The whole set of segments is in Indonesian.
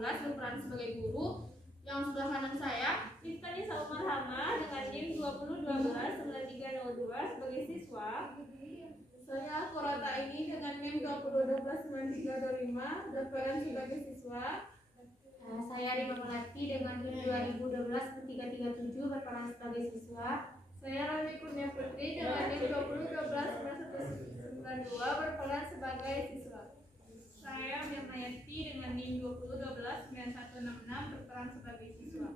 16 berperan sebagai guru. Yang sebelah kanan saya, Miftani Salman Hama dengan NIM 2012-9302 sebagai siswa. Saya Kurata ini dengan NIM 2012-9325 berperan sebagai siswa. Saya Rima Melati dengan NIM 2012-337 berperan sebagai siswa. Saya Rani Kurnia Putri dengan NIM 2012-9192 berperan sebagai siswa. Saya Mirnayati dengan NIM 2012-9166 berperan sebagai siswa.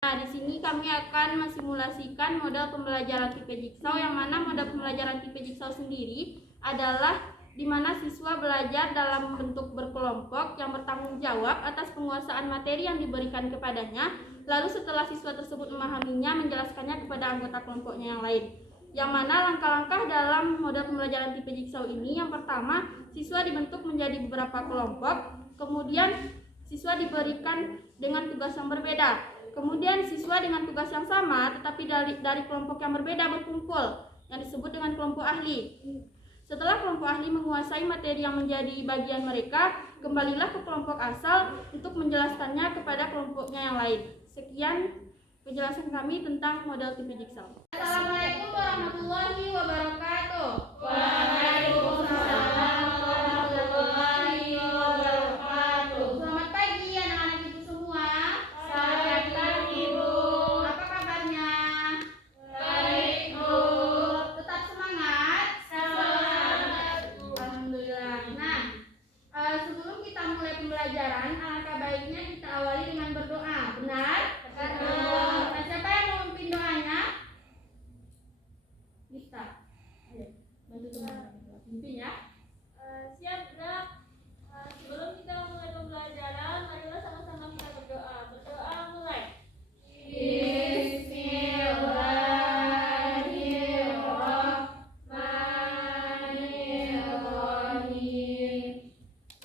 Nah, di sini kami akan mensimulasikan model pembelajaran tipe Jigsaw, yang mana model pembelajaran tipe Jigsaw sendiri adalah di mana siswa belajar dalam bentuk berkelompok yang bertanggung jawab atas penguasaan materi yang diberikan kepadanya. Lalu setelah siswa tersebut memahaminya, menjelaskannya kepada anggota kelompoknya yang lain. Yang mana langkah-langkah dalam model pembelajaran tipe Jigsaw ini, yang pertama, siswa dibentuk menjadi beberapa kelompok, kemudian siswa diberikan dengan tugas yang berbeda. Kemudian siswa dengan tugas yang sama tetapi dari kelompok yang berbeda berkumpul, yang disebut dengan kelompok ahli. Setelah kelompok ahli menguasai materi yang menjadi bagian mereka, kembalilah ke kelompok asal untuk menjelaskannya kepada kelompoknya yang lain. Sekian penjelasan kami tentang model tipe Jigsaw. Assalamualaikum warahmatullahi wabarakatuh. Waalaikumsalam warahmatullahi wabarakatuh. Selamat pagi anak-anak ibu semua. Selamat pagi Bu. Apa kabarnya? Baik Bu. Tetap semangat. Semangat Bu. Alhamdulillah. Nah, sebelum kita mulai pembelajaran, alangkah baiknya kita awali dengan berdoa. Benar? Benar. Nah, siapa yang mau memimpin doanya? Kita. Ayo, bantu teman-teman. Pimpin ya. Siap, Bro. Sebelum kita mulai pembelajaran, marilah sama-sama kita berdoa. Berdoa mulai. Bismillahirrahmanirrahim.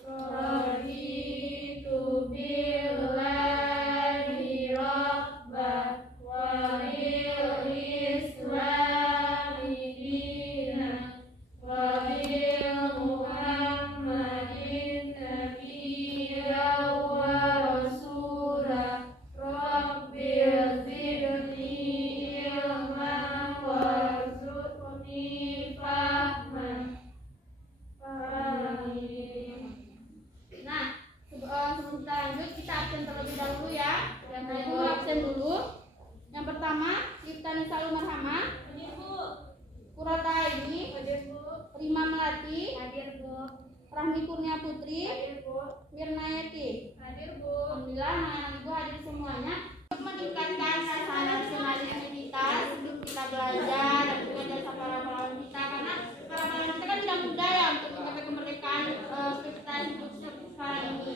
Raditu billahi rabba wa bil islami dina wa bil muhammadin nabiyya wa rasula. Rabbil zidni ilman warzuqni fahman. Nah, sebelum kita lanjut, kita absen terlebih dahulu ya. Yang tunggu absen dulu. Yang pertama, Miftani Salman Hama. Hadir, Bu. Kurata ini. Hadir, Bu. Rima Melati. Hadir Bu. Rahmi Kurnia Putri. Hadir, Bu. Mirnayati. Hadir, Bu. Alhamdulillah anak-anak ibu hadir semuanya. Untuk meningkatkan rasa nasionalitas sebelum kita belajar dan juga jasa para pahlawan kita, karena para pahlawan kita kan tidak mudah ya untuk mencapai kemerdekaan kita hidup seperti sekarang ini.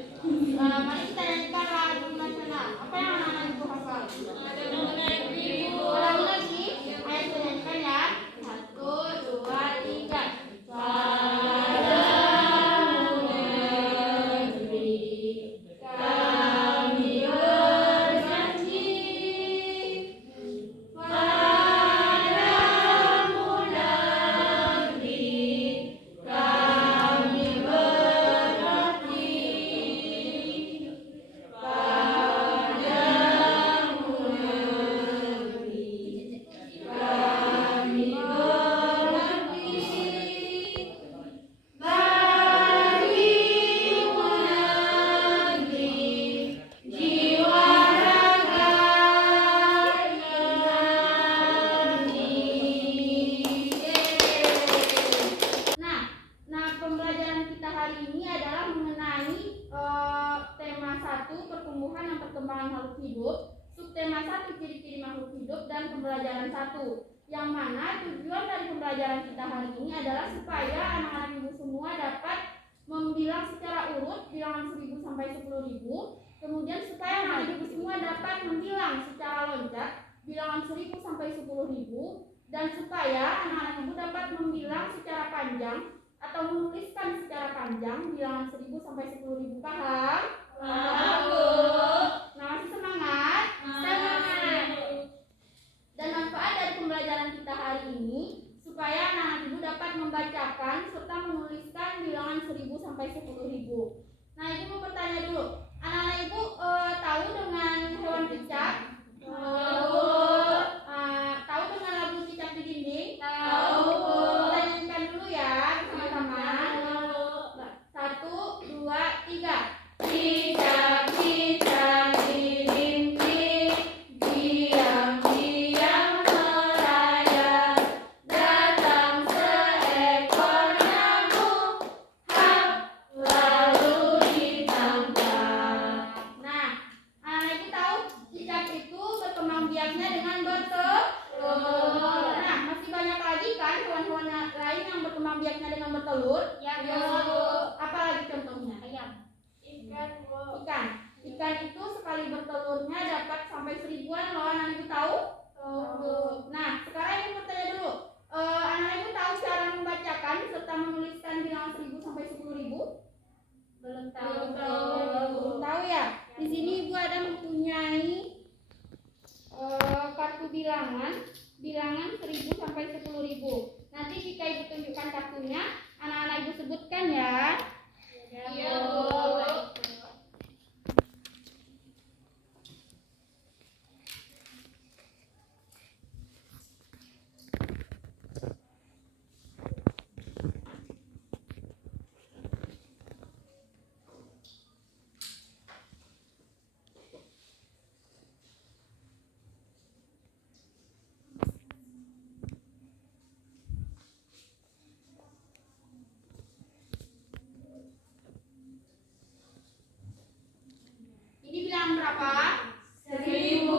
Mari kita nyanyikan lagu nasional. Apa yang anak-anak ibu hafal? Ulangi lagi. Ayo kita nyanyikan ya. 1, 2, 3. Padamu negeri kami berjanji, padamu negeri kami berbakti, padamu negeri kami berbakti. Bagimu negeri, jiwa raga Nah, pembelajaran kita hari ini adalah mengenai tema 1, pertumbuhan dan perkembangan makhluk hidup, subtema 1, ciri-ciri makhluk hidup, dan pembelajaran 1. Yang mana tujuan dari pembelajaran kita hari ini adalah supaya anak-anak ibu semua dapat membilang secara urut bilangan 1000 sampai 10.000. Kemudian supaya anak-anak ibu semua dapat membilang secara loncat bilangan 1000 sampai 10.000, dan supaya anak-anak ibu dapat membilang secara panjang atau menuliskan secara panjang bilangan 1000 sampai 10.000. Paham? Paham, Bu. Nah, masih semangat? Semangat. Dan manfaat dari pembelajaran kita hari ini supaya anak-anak ibu dapat membacakan serta menuliskan bilangan 1000 sampai 10.000. Nah, ibu mau bertanya dulu, anak bertelur? Ya, Ya. Bu. Apa lagi contohnya? Ayam. Ikan, Bu. Ikan. Ikan itu sekali bertelurnya dapat sampai 1000-an loh. Anak ibu tahu? Tahu, Bu. Nah, sekarang ibu bertanya dulu. Anak ibu tahu cara membacakan serta menuliskan bilangan 1000 sampai 10.000? Belum Belum tahu. tahu. Belum tahu ya? Di sini ibu ada mempunyai kartu bilangan 1000 sampai 10.000. Nanti jika ibu tunjukkan kartunya, anak-anak ibu sebutkan ya. Iya, Bu. Ini bilangan berapa? 1000.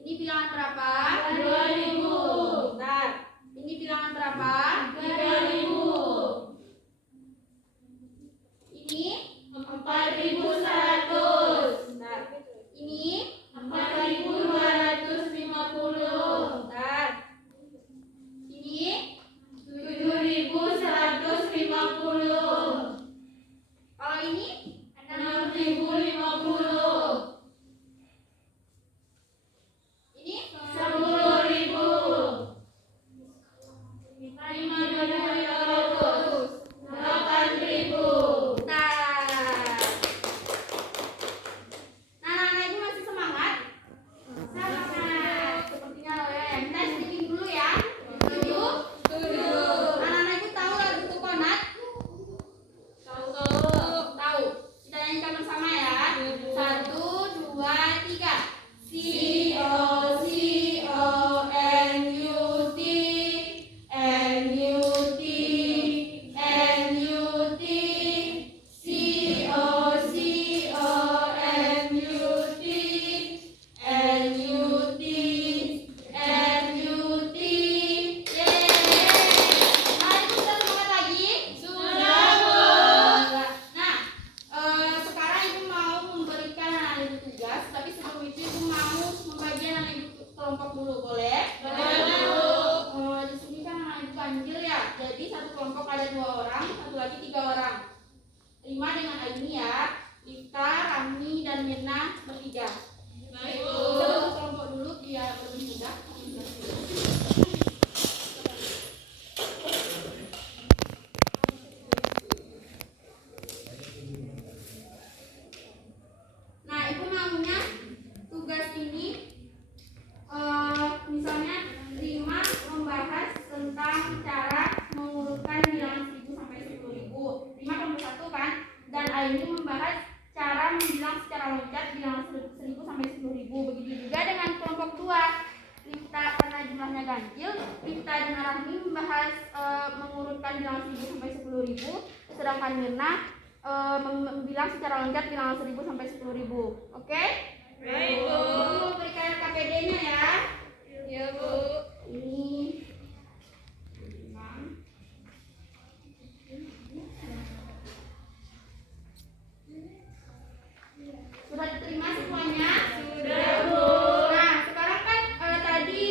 Ini bilangan berapa? 2000. Bentar. Ini bilangan berapa? 3000. Ini 4100. bentar. Ini 4250. bentar. Ini 7150. kalau ini 6050. ini 10.000. 5.500. 8.000. bentar. Nah, anak ibu masih semangat? Semangat. Sepertinya loh ya. Kita sedikit dulu ya. Setuju? Anak-anak ibu tahu lagu Coconut? Tahu. Tahu. Kita nyanyikan bersama ya. 1, 2, 3. COCONUT NUT NUT COCONUT NUT NUT. Yeay. Nah, itu sudah semangat lagi? Sudah, Bu. Nah, sekarang ibu mau memberikan anak ibu tugas, tapi sebelum itu ibu mau membagi anak ibu kelompok dulu, boleh? Boleh, Bu. Di sini kan anak ibu ganjil ya, jadi satu kelompok ada 2 orang, satu lagi 3 orang. Rima dengan Aini ya, Lita, Rami, dan Mirna bertiga. Baik, Kita Bu. bentuk kelompok dulu biar lebih mudah. Nah, ibu maunya tugas ini misalnya Rima membahas tentang cara mengurutkan bilangan 1000 sampai 10.000. Rima kelompok 1 kan, dan Aini membahas cara membilang secara loncat bilangan 1000 sampai 10.000. Begitu juga dengan kelompok 2. Lifta karena jumlahnya ganjil, Lifta dan Rahmi membahas mengurutkan bilangan 1000 sampai 10.000, sedangkan Mirna membilang secara loncat bilangan 1000 sampai 10.000. Oke? Baik, Bu. Ibu berikan KPD-nya ya. Iya, Bu. Ini sudah diterima semuanya? Sudah, Bu. Nah, sekarang kan tadi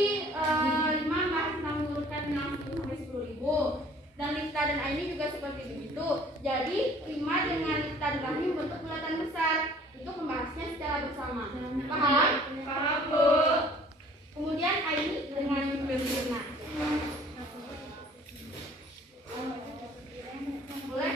Lima bahas tentang mengurutkan bilangan 10 sampai 10.000. Dan Lifta dan Aini juga seperti begitu. Jadi Lima dengan Lifta dan Rahmi membentuk bulatan besar untuk membahasnya secara bersama. Paham? Paham, Bu. Kemudian Aini dengan Mirna. Boleh?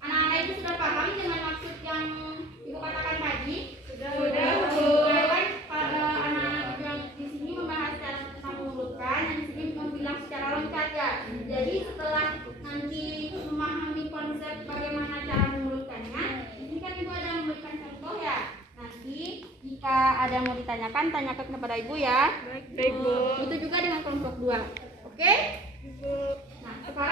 Anak-anak ibu sudah paham dengan maksud yang ibu katakan tadi? Sudah, Bu. Bu. Kan anak-anak ibu yang di sini membahas cara tentang mengurutkan, yang di sini membilang secara loncat ya. Jadi setelah nanti memahami konsep bagaimana cara mengurutkannya, di sini kan ibu ada memberikan contoh ya. Nanti jika ada yang mau ditanyakan, tanyakan kepada ibu ya. Baik, Bu. Itu juga dengan kelompok 2. Oke? Nah, sekarang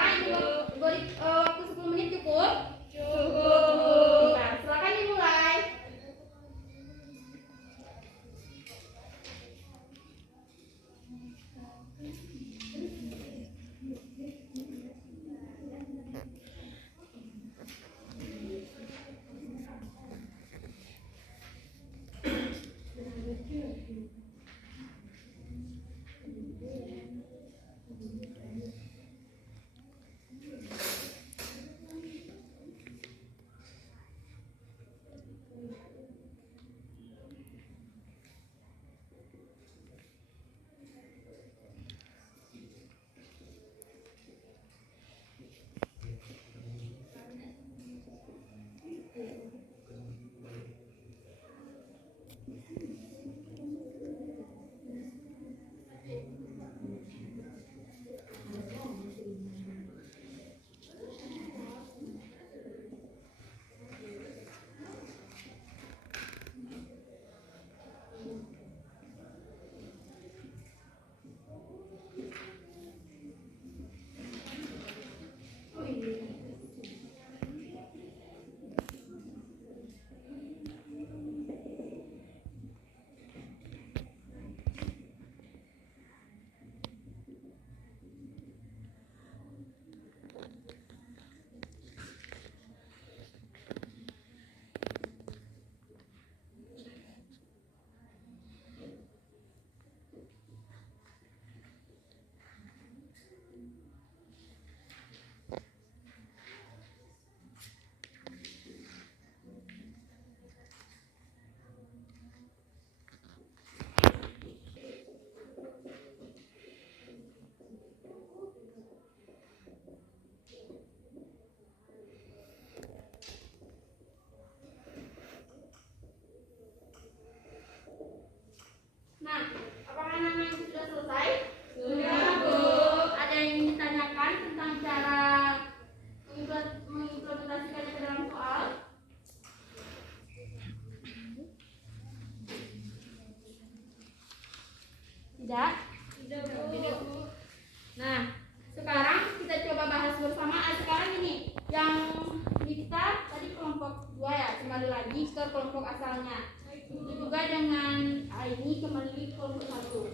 kelompok 2 ya, kembali lagi ke kelompok asalnya. Itu juga dengan ini kembali ke kelompok 1.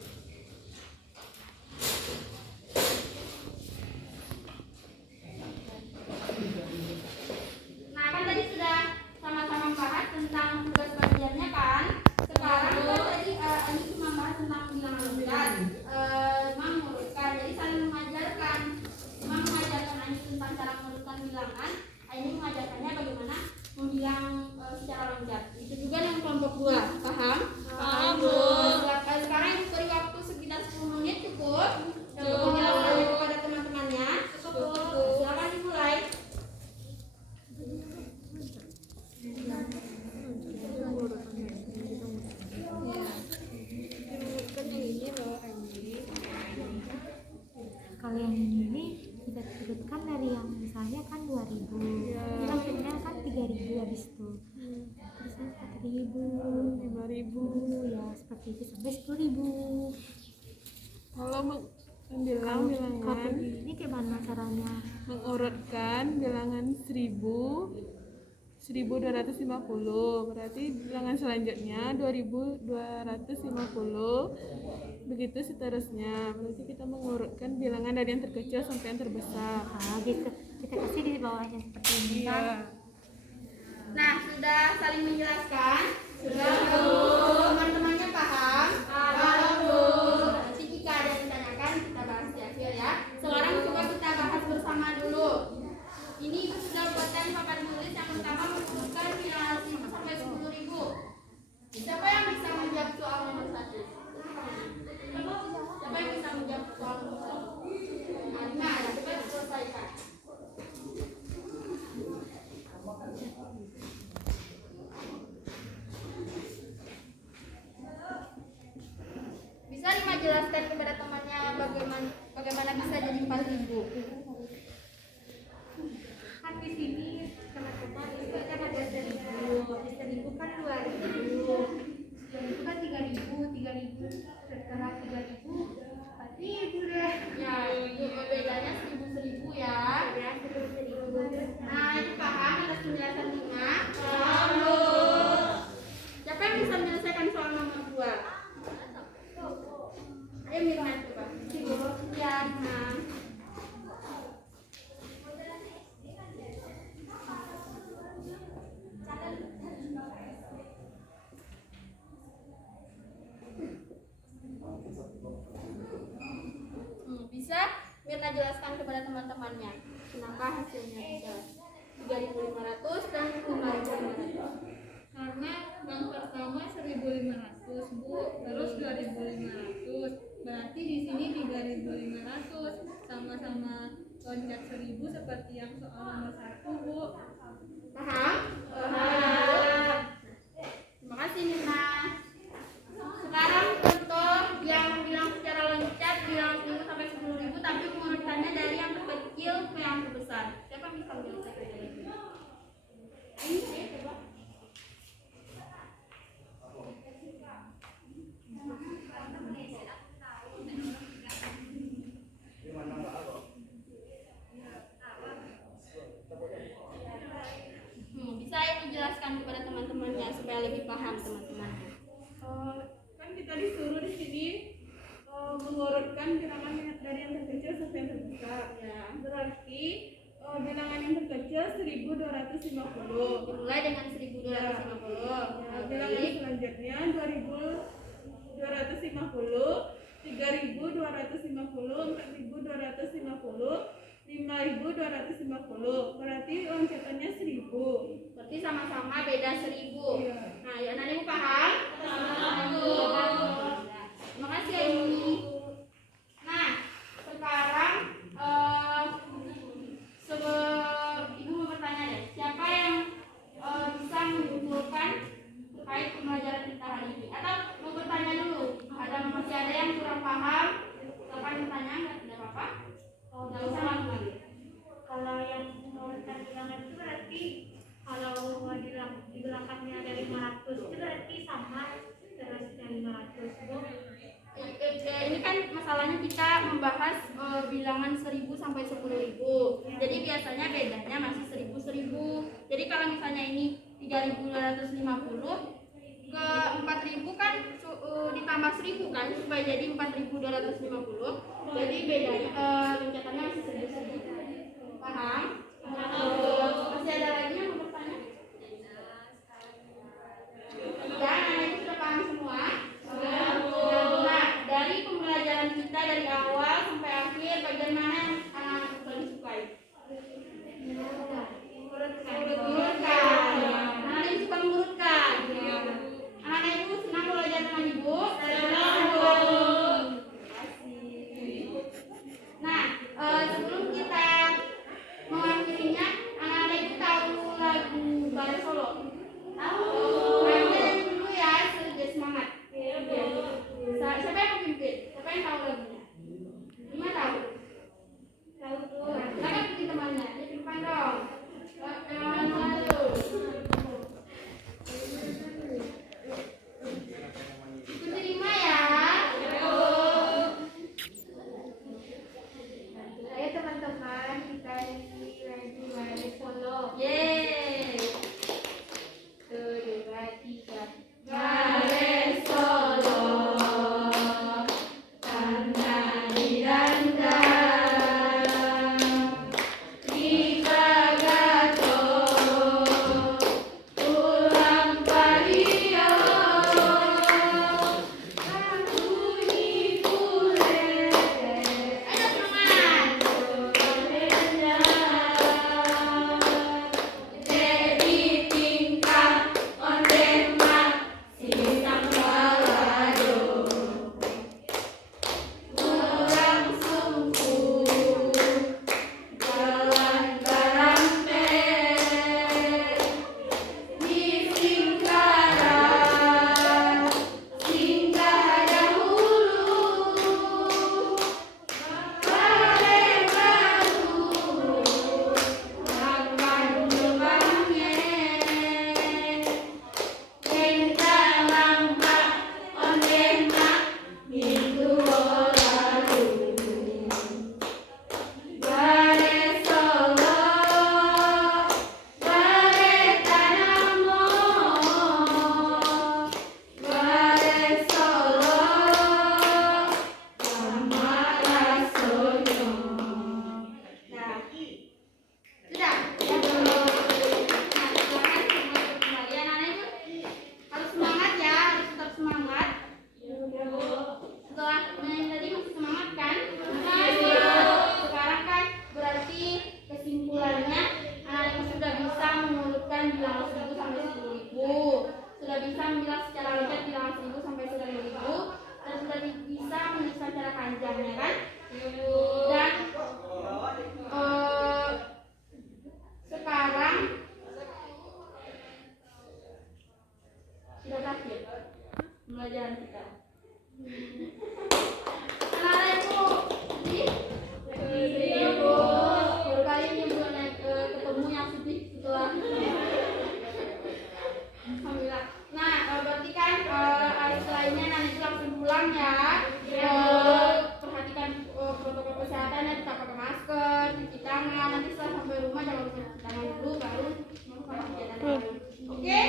Nah, kan tadi sudah sama-sama bahas tentang tugas belajarnya kan. Sekarang kan tadi ini cuma bahas tentang bilangan bulat, mengurutkan. Jadi saling mengajarkan, ini tentang cara mengurutkan bilangan. Ini mengajarkannya bagaimana membilang secara loncat. Itu juga dengan kelompok 2. Paham? Paham, Bu. Sekarang ibu beri waktu sekitar 10 menit cukup. Untuk menjelaskannya kepada teman-temannya. Silakan dimulai. Kalau yang ini kita sebutkan dari yang misalnya kan 2000, maksudnya kan 3000 habis itu, terusnya 4000, 5.000. ya seperti itu sampai 10.000. Kalau membilang Kalau bilangan, ini gimana caranya? mengurutkan bilangan 1250, berarti bilangan selanjutnya 2250, begitu seterusnya. Berarti kita mengurutkan bilangan dari yang terkecil sampai yang terbesar. Gitu. Kita kasih di bawahnya seperti ini kan? Iya. Nah, sudah saling menjelaskan? Sudah, Bu. Teman-temannya paham? Paham, Bu. Nanti jika ada yang ditanyakan, kita bahas di akhir ya. Sekarang coba kita bahas bersama dulu. Ini Ibu sudah buatkan papan tulis yang pertama menunjukkan bilangan 1000 sampai 10.000. Siapa yang bisa menjawab soal nomor 1? Siapa yang bisa menjawab soal nomor 1? Nah, coba selesaikan. Bisa Rima jelaskan kepada temannya bagaimana bisa jadi 4.000? Kan di sini teman-teman itu kan ada 1000, habis 1000 kan 2000, 2000 kan 3000, setelah 3000 4000 deh. Ya, itu bedanya 1000 ya. Ya, 1000. Nah, itu paham atas penjelasan Rima? Paham. Siapa yang bisa menyelesaikan soal nomor 2? Ayo Mirna coba. Ya, Rima. Bisa Mirna jelaskan kepada teman-temannya kenapa hasilnya bisa 3.500 dan 5.500? Karena yang pertama 1.500, Bu, terus 2.500. Berarti di sini 3.500, sama-sama loncat 1.000 seperti yang soal nomor 1, Bu. Paham? Paham. Terima kasih Mirna. Sekarang contoh yang bilang secara loncat bilang 10 sampai 10.000 tapi mengurutannya dari yang terkecil ke yang terbesar. Siapa yang bisa menyelesaikan ini? Ayo coba. Bisa ya dijelaskan kepada teman-temannya supaya lebih paham teman-temannya. Kan kita disuruh di sini mengurutkan bilangan dari yang terkecil sampai yang terbesar. Ya. Berarti bilangan yang terkecil 1250. Dimulai dengan 1.250. Ya, bilangan selanjutnya 2.250, 3.250, 4.250, 5.250. Berarti loncatannya 1.000. Berarti sama-sama beda 1.000. Iya. Nah, ya nanti paham? Paham. Terima kasih ya Ibu. Nah, sekarang Ibu mau bertanya deh, siapa yang bisa menyimpulkan terkait pembelajaran kita hari ini? Atau mau bertanya dulu? Masih ada yang kurang paham? Silakan bertanya, tidak apa-apa. Nggak usah langsung. Kalau yang mengurutkan bilangan itu berarti kalau di belakangnya dari 500 itu berarti sama terusnya 500, Bu. Ini kan masalahnya kita membahas bilangan 1.000 sampai 10.000. Jadi biasanya bedanya masih 1.000. Jadi kalau misalnya ini 250. Jadi bedanya loncatannya masih 1000. Paham? Masih ada lagi yang mau bertanya? Dan anak itu sudah paham semua? Nah, dari pembelajaran kita dari awal sampai akhir, bagian mana yang anak-anak paling sukai? Mengurutkan. Anak ibu suka mengurutkan. Anak ibu senang belajar dengan ibu? Nah, sebelum kita mengakhirinya, anak-anak ibu tahu lagu Balai Solo? Tahu. Nanti dulu ya, sebagai semangat. Siapa yang memimpin? Siapa yang tahu lagunya? Lima tahu? Tahu tuh. Siapa bikin temannya? Di depan dong. Yang lalu. Ikuti lima ya. Ayo teman-teman, kita nyanyi lagu Balai Solo. Yeay. 1, 2, 3. Balai Solo, tanah diranda, di Bagato, ulang pario, bunyi kule. Ayo teman, jadi tingkah ondemak sisang balado, kurang sungguh jalan barampe di Singkaran singgah dahulu balai baru makan gerbangnya Kenta lampa ondemak minggu lalu. Balai Solo, balai tanamo, balai Solo, Kamala Sonyo. Nah, sudah. Nah, sekarang kembali anak-anak itu harus semangat ya, harus tetap semangat. Setelah nyanyi tadi masih semangat kan? Sekarang kan berarti kesimpulannya anak-anak sudah bisa mengurutkan bilangan 1000 sampai 10.000, sudah bisa membilang secara loncat bilangan 1000 sampai 10.000, dan sudah bisa menulis secara panjangnya kan? Dan sekarang sudah berakhir pembelajaran kita. Anak-anakku, sedih? Baru kali ini bukan ketemu yang sedih setelah alhamdulillah. Nah, berarti kan setelah ini nanti langsung pulang ya. Perhatikan protokol kesehatan ya, tetap pakai masker, cuci tangan. Nanti setelah sampai rumah jangan lupa cuci tangan dulu, baru melakukan kegiatan lain. Oke?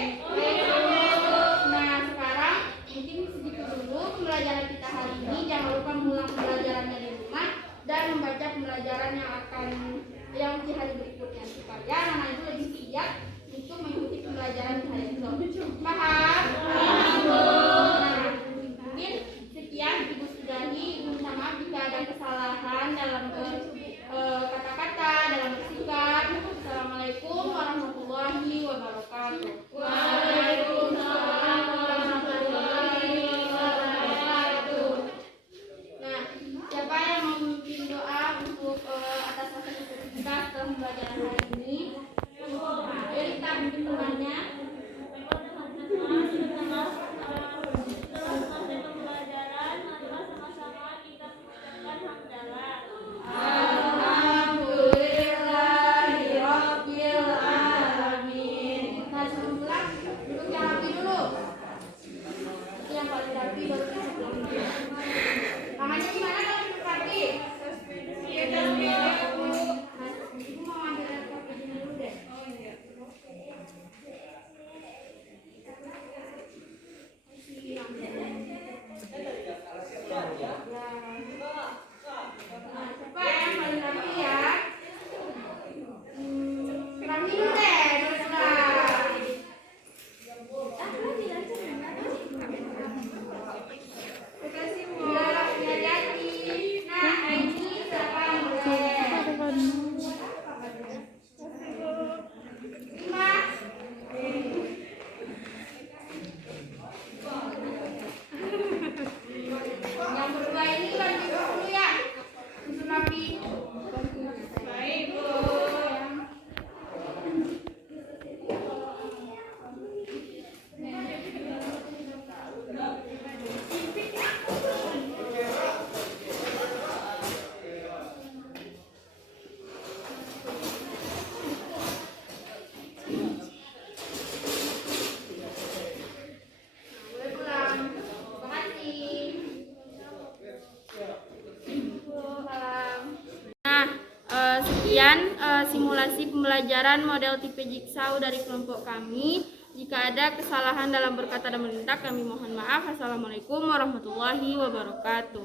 Nah, sekarang mungkin segitu dulu pembelajaran kita hari ini. Jangan lupa mengulang pembelajarannya di rumah dan membaca pembelajaran yang di hari berikutnya supaya anak-anak itu lebih siap untuk mengikuti pembelajaran di hari itu. Paham? Nah, mungkin sekian Ibu Sudahi. Ibu minta maaf jika ada kesalahan dalam kata-kata, dalam bersikap. Assalamualaikum warahmatullahi wabarakatuh. Waalaikumsalam warahmatullahi wabarakatuh. Nah, siapa yang mau memimpin doa untuk atas rasa syukur kita setelah pembelajaran hari ini? Ayo kita pimpin temannya. Alhamdulillahirabbil alamin. Nah, sebelum pulang duduk yang rapi dulu. Itu yang paling rapi baru kita pulang. Tangannya gimana kalau duduk rapi? Nah, ibu mau ambil air kopi. Yang berdua ini bantu dulu ya. Susun rapi. Baik, Bu. Boleh pulang. Terima kasih. Salam. Nah, sekian simulasi pembelajaran model tipe Jigsaw dari kelompok kami. Jika ada kesalahan dalam berkata dan meminta, kami mohon maaf. Assalamualaikum warahmatullahi wabarakatuh.